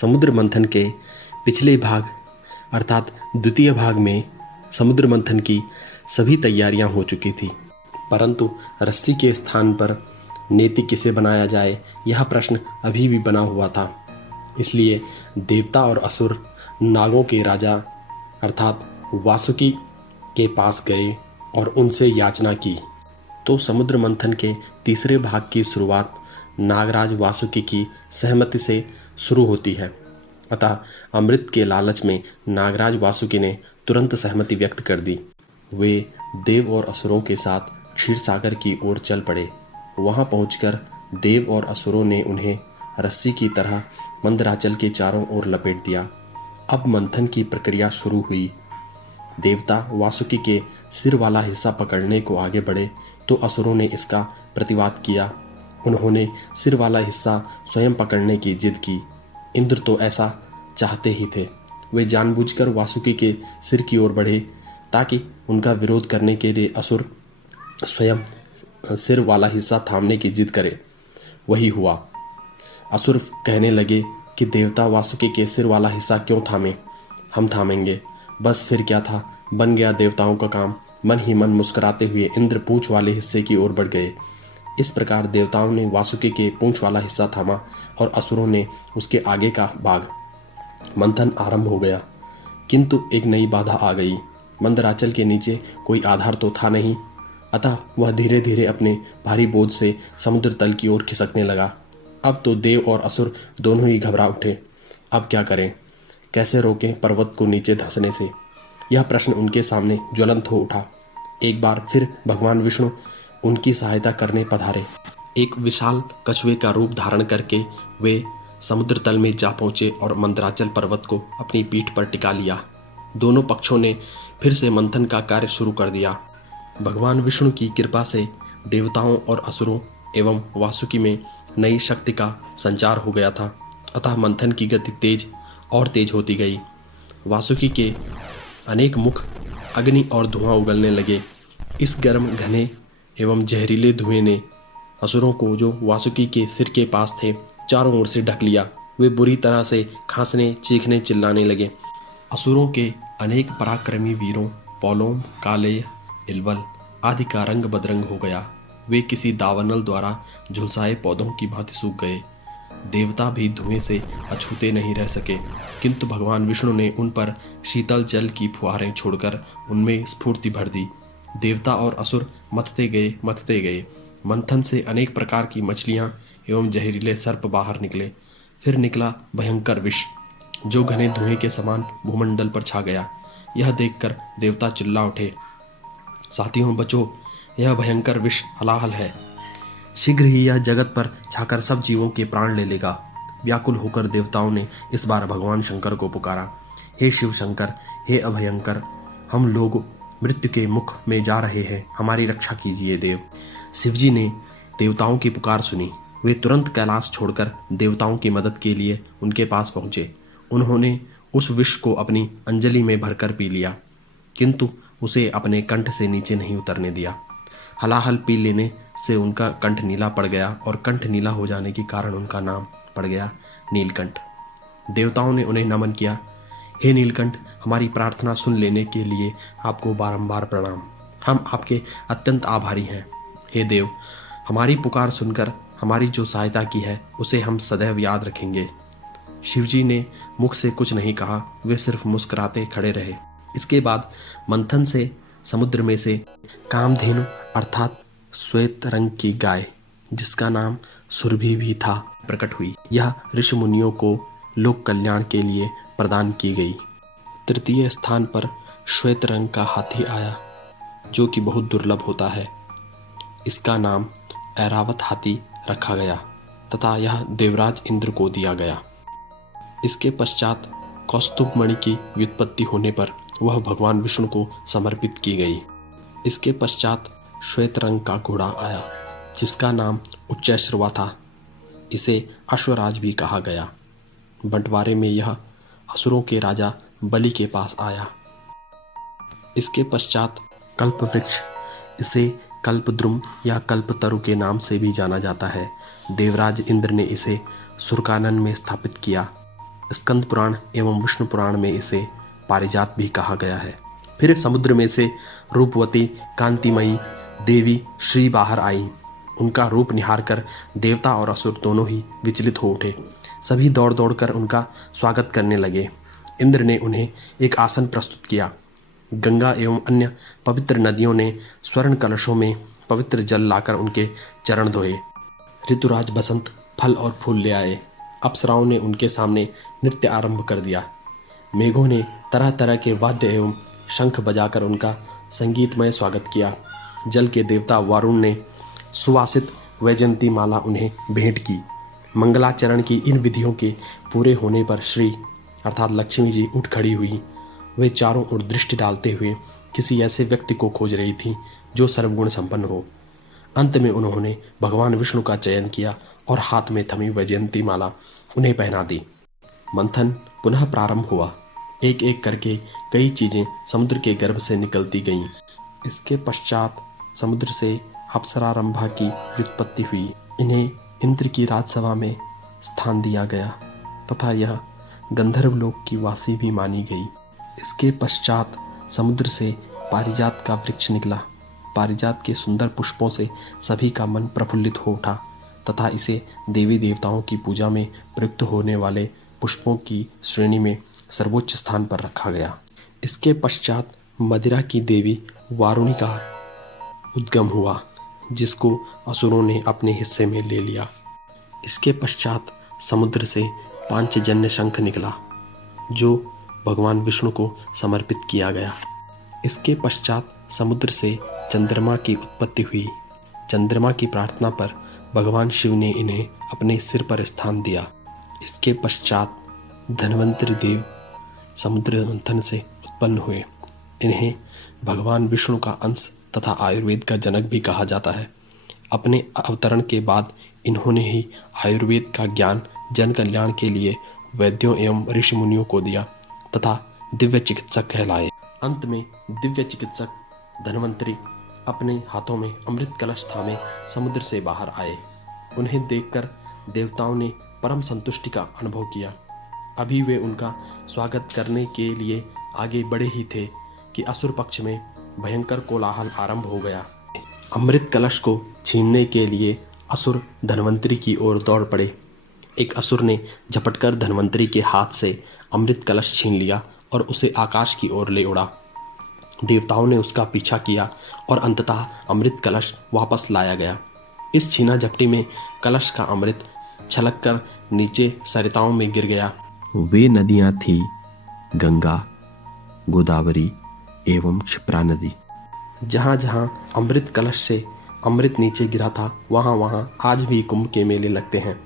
समुद्र मंथन के पिछले भाग अर्थात द्वितीय भाग में समुद्र मंथन की सभी तैयारियां हो चुकी थी, परंतु रस्सी के स्थान पर नेति किसे बनाया जाए यह प्रश्न अभी भी बना हुआ था। इसलिए देवता और असुर नागों के राजा अर्थात वासुकी के पास गए और उनसे याचना की। तो समुद्र मंथन के तीसरे भाग की शुरुआत नागराज वासुकी की सहमति से शुरू होती है। अतः अमृत के लालच में नागराज वासुकी ने तुरंत सहमति व्यक्त कर दी। वे देव और असुरों के साथ क्षीर सागर की ओर चल पड़े। वहां पहुंचकर देव और असुरों ने उन्हें रस्सी की तरह मंदराचल के चारों ओर लपेट दिया। अब मंथन की प्रक्रिया शुरू हुई। देवता वासुकी के सिर वाला हिस्सा पकड़ने को आगे बढ़े तो असुरों ने इसका प्रतिवाद किया। उन्होंने सिर वाला हिस्सा स्वयं पकड़ने की जिद की। इंद्र तो ऐसा चाहते ही थे। वे जानबूझकर वासुकी के सिर की ओर बढ़े ताकि उनका विरोध करने के लिए असुर स्वयं सिर वाला हिस्सा थामने की जिद करे। वही हुआ। असुर कहने लगे कि देवता वासुकी के सिर वाला हिस्सा क्यों थामे, हम थामेंगे। बस फिर क्या था, बन गया देवताओं का काम। मन ही मन मुस्कुराते हुए इंद्र पूंछ वाले हिस्से की ओर बढ़ गए। इस प्रकार देवताओं ने वासुकी के पूंछ वाला हिस्सा थामा और असुरों ने उसके आगे का भाग। मंथन आरंभ हो गया, किंतु एक नई बाधा आ गई। मंदराचल के नीचे कोई आधार तो था नहीं, अतः वह धीरे धीरे अपने भारी बोझ से समुद्र तल की ओर खिसकने लगा। अब तो देव और असुर दोनों ही घबरा उठे। अब क्या करें, कैसे रोकें पर्वत को नीचे धंसने से, यह प्रश्न उनके सामने ज्वलंत हो उठा। एक बार फिर भगवान विष्णु उनकी सहायता करने पधारे। एक विशाल कछुए का रूप धारण करके वे समुद्र तल में जा पहुंचे और मंदराचल पर्वत को अपनी पीठ पर टिका लिया। दोनों पक्षों ने फिर से मंथन का कार्य शुरू कर दिया। भगवान विष्णु की कृपा से देवताओं और असुरों एवं वासुकी में नई शक्ति का संचार हो गया था। अतः मंथन की गति तेज और तेज होती गई। वासुकी के अनेक मुख अग्नि और धुआं उगलने लगे। इस गर्म घने एवं जहरीले धुएं ने असुरों को जो वासुकी के सिर के पास थे चारों ओर से ढक लिया। वे बुरी तरह से खांसने, चीखने, चिल्लाने लगे। असुरों के अनेक पराक्रमी वीरों पौलोम, कालेय, इलवल आदि का रंग बदरंग हो गया। वे किसी दावानल द्वारा झुलसाए पौधों की भांति सूख गए। देवता भी धुएं से अछूते नहीं रह सके, किंतु भगवान विष्णु ने उन पर शीतल जल की फुहारें छोड़कर उनमें स्फूर्ति भर दी। देवता और असुर मथते गए। मंथन से अनेक प्रकार की मछलियां एवं जहरीले सर्प बाहर निकले। फिर निकला भयंकर विष, जो घने धुएं के समान भूमंडल पर छा गया। यह देखकर देवता चिल्ला उठे, साथियों बचो, यह भयंकर विष हलाहल है। शीघ्र ही यह जगत पर छाकर सब जीवों के प्राण ले लेगा। व्याकुल होकर देवताओं ने इस बार भगवान शंकर को पुकारा, हे शिव शंकर, हे अभयंकर, हम लोग मृत्यु के मुख में जा रहे हैं, हमारी रक्षा कीजिए देव। शिवजी ने देवताओं की पुकार सुनी। वे तुरंत कैलाश छोड़कर देवताओं की मदद के लिए उनके पास पहुंचे। उन्होंने उस विष को अपनी अंजलि में भरकर पी लिया, किंतु उसे अपने कंठ से नीचे नहीं उतरने दिया। हलाहल पी लेने से उनका कंठ नीला पड़ गया और कंठ नीला हो जाने के कारण उनका नाम पड़ गया नीलकंठ। देवताओं ने उन्हें नमन किया, हे नीलकंठ, हमारी प्रार्थना सुन लेने के लिए आपको बारंबार प्रणाम। हम आपके अत्यंत आभारी हैं। हे देव, हमारी पुकार सुनकर हमारी जो सहायता की है उसे हम सदैव याद रखेंगे। शिवजी ने मुख से कुछ नहीं कहा, वे सिर्फ मुस्कुराते खड़े रहे। इसके बाद मंथन से समुद्र में से कामधेनु अर्थात श्वेत रंग की गाय, जिसका नाम सुरभि भी था, प्रकट हुई। यह ऋषि मुनियों को लोक कल्याण के लिए प्रदान की गई। तृतीय स्थान पर श्वेत रंग का हाथी आया, जो कि बहुत दुर्लभ होता है। इसका नाम ऐरावत हाथी रखा गया तथा यह देवराज इंद्र को दिया गया। इसके पश्चात कौस्तुभ मणि की व्युत्पत्ति होने पर वह भगवान विष्णु को समर्पित की गई। इसके पश्चात श्वेत रंग का घोड़ा आया, जिसका नाम उच्चैश्रवा था। इसे अश्वराज भी कहा गया। बंटवारे में यह असुरों के राजा बलि के पास आया। इसके पश्चात कल्पवृक्ष, इसे कल्पद्रुम या कल्पतरु के नाम से भी जाना जाता है। देवराज इंद्र ने इसे सुरकानन में स्थापित किया। स्कंद पुराण एवं विष्णु पुराण में इसे पारिजात भी कहा गया है। फिर समुद्र में से रूपवती कांतिमयी देवी श्री बाहर आई। उनका रूप निहार कर देवता और असुर दोनों ही विचलित हो उठे। सभी दौड़ दौड़ कर उनका स्वागत करने लगे। इंद्र ने उन्हें एक आसन प्रस्तुत किया। गंगा एवं अन्य पवित्र नदियों ने स्वर्ण कलशों में पवित्र जल लाकर उनके चरण धोए। ऋतुराज बसंत फल और फूल ले आए। अप्सराओं ने उनके सामने नृत्य आरंभ कर दिया। मेघों ने तरह तरह के वाद्य एवं शंख बजाकर उनका संगीतमय स्वागत किया। जल के देवता वारुण ने सुवासित वैजयंती माला उन्हें भेंट की। मंगलाचरण की इन विधियों के पूरे होने पर श्री अर्थात लक्ष्मी जी उठ खड़ी हुई। वे चारों ओर दृष्टि डालते हुए किसी ऐसे व्यक्ति को खोज रही थी जो सर्वगुण संपन्न हो। अंत में उन्होंने भगवान विष्णु का चयन किया और हाथ में थमी वैजयंती माला उन्हें पहना दी। मंथन पुनः प्रारंभ हुआ। एक एक करके कई चीजें समुद्र के गर्भ से निकलती गईं। इसके पश्चात समुद्र से अप्सरारंभा की व्युत्पत्ति हुई। इन्हें इंद्र की राजसभा में स्थान दिया गया तथा यह गंधर्व लोक की वासी भी मानी गई। इसके पश्चात समुद्र से पारिजात का वृक्ष निकला। पारिजात के सुंदर पुष्पों से सभी का मन प्रफुल्लित हो उठा तथा इसे देवी देवताओं की पूजा में प्रयुक्त होने वाले पुष्पों की श्रेणी में सर्वोच्च स्थान पर रखा गया। इसके पश्चात मदिरा की देवी वारुणी का उद्गम हुआ, जिसको असुरों ने अपने हिस्से में ले लिया। इसके पश्चात समुद्र से पांचजन्य शंख निकला, जो भगवान विष्णु को समर्पित किया गया। इसके पश्चात समुद्र से चंद्रमा की उत्पत्ति हुई। चंद्रमा की प्रार्थना पर भगवान शिव ने इन्हें अपने सिर पर स्थान दिया। इसके पश्चात धन्वंतरि देव समुद्र मंथन से उत्पन्न हुए। इन्हें भगवान विष्णु का अंश तथा आयुर्वेद का जनक भी कहा जाता है। अपने अवतरण के बाद इन्होंने ही आयुर्वेद का ज्ञान जन कल्याण के लिए वैद्यों एवं ऋषि मुनियों को दिया तथा दिव्य चिकित्सक कहलाए। अंत में दिव्य चिकित्सक धन्वंतरि अपने हाथों में अमृत कलश थामे समुद्र से बाहर आए। उन्हें देखकर देवताओं ने परम संतुष्टि का अनुभव किया। अभी वे उनका स्वागत करने के लिए आगे बढ़े ही थे कि असुर पक्ष में भयंकर कोलाहल आरंभ हो गया। अमृत कलश को छीनने के लिए असुर धन्वंतरि की ओर दौड़ पड़े। एक असुर ने झपटकर धन्वंतरि के हाथ से अमृत कलश छीन लिया और उसे आकाश की ओर ले उड़ा। देवताओं ने उसका पीछा किया और अंततः अमृत कलश वापस लाया गया। इस छीना झपटी में कलश का अमृत छलककर नीचे सरिताओं में गिर गया। वे नदियां थी गंगा, गोदावरी एवं क्षिप्रा नदी। जहाँ जहाँ अमृत कलश से अमृत नीचे गिरा था, वहाँ वहाँ आज भी कुंभ के मेले लगते हैं।